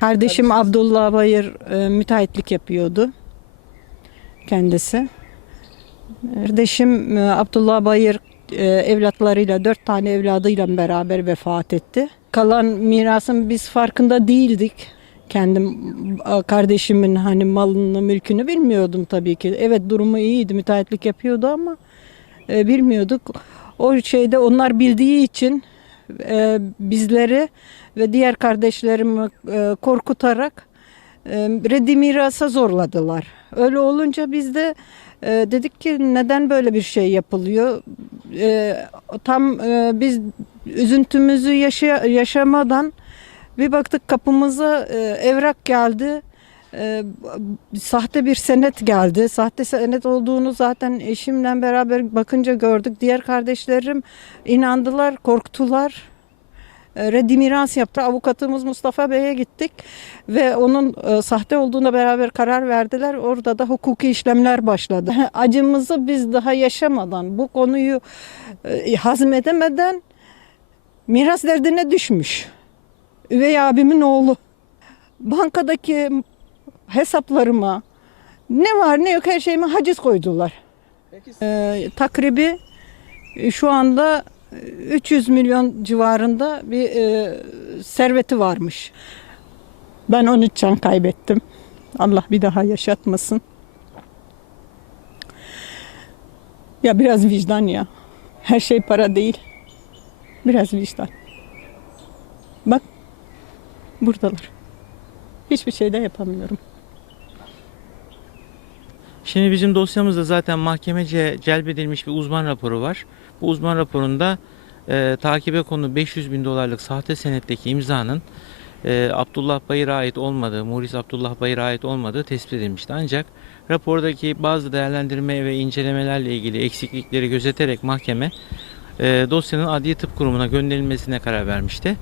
Kardeşim Abdullah Bayır e, müteahhitlik yapıyordu kendisi. Kardeşim e, Abdullah Bayır e, evlatlarıyla, dört tane evladıyla beraber vefat etti. Kalan mirasın biz farkında değildik. Kendim kardeşimin hani malını, mülkünü bilmiyordum tabii ki. Evet durumu iyiydi, müteahhitlik yapıyordu ama e, bilmiyorduk. O şeyde onlar bildiği için e, bizleri ve diğer kardeşlerimi e, korkutarak e, reddi mirasa zorladılar. Öyle olunca biz de e, dedik ki neden böyle bir şey yapılıyor? E, tam e, biz üzüntümüzü yaşa- yaşamadan bir baktık kapımıza e, evrak geldi. E, sahte bir senet geldi. Sahte senet olduğunu zaten eşimle beraber bakınca gördük. Diğer kardeşlerim inandılar, korktular. E, Reddi miras yaptı. Avukatımız Mustafa Bey'e gittik ve onun e, sahte olduğuna beraber karar verdiler. Orada da hukuki işlemler başladı. Acımızı biz daha yaşamadan, bu konuyu e, hazmedemeden miras derdine düşmüş. Üvey abimin oğlu. Bankadaki hesaplarıma ne var ne yok her şeyime haciz koydular. Ee, takribi e, şu anda e, 300 milyon civarında bir e, serveti varmış. Ben 13 can kaybettim. Allah bir daha yaşatmasın. Ya biraz vicdan ya. Her şey para değil. Biraz vicdan. Bak buradalar. Hiçbir şey de yapamıyorum. Şimdi bizim dosyamızda zaten mahkemece celbedilmiş bir uzman raporu var. Bu uzman raporunda e, takibe konu 500 bin dolarlık sahte senetteki imzanın e, Abdullah Bayır'a ait olmadığı, Muris Abdullah Bayır'a ait olmadığı tespit edilmişti. Ancak rapordaki bazı değerlendirme ve incelemelerle ilgili eksiklikleri gözeterek mahkeme e, dosyanın Adliye Tıp Kurumu'na gönderilmesine karar vermişti.